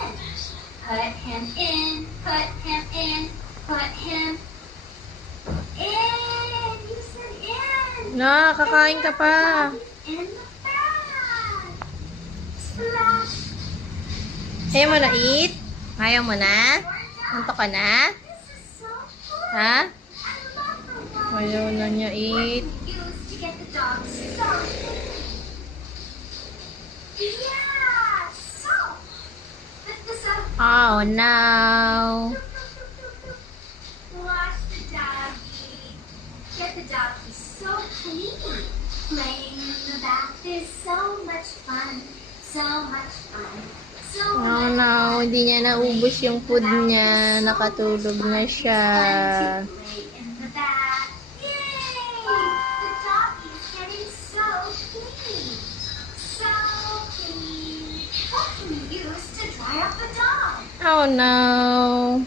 in. Put him in, put him in, put him in. You said in. Na, kakain ka pa. In the bag. Splash. Ayaw mo na eat? Ayaw mo na? Anto ka na? This is so cool. Ha? I love the one. Ayaw na niya eat. Use to get the dog started. Yeah, so lift this up. Oh no. Wash the doggy. Get the doggy so clean. Playing in the bath is so much fun. So much fun. So Oh no, hindi niya naubos yung food niya. Nakatulog na siya. play in the bath. Yay! The doggy is getting so clean. So clean. What can we use to dry up the dog? Oh no.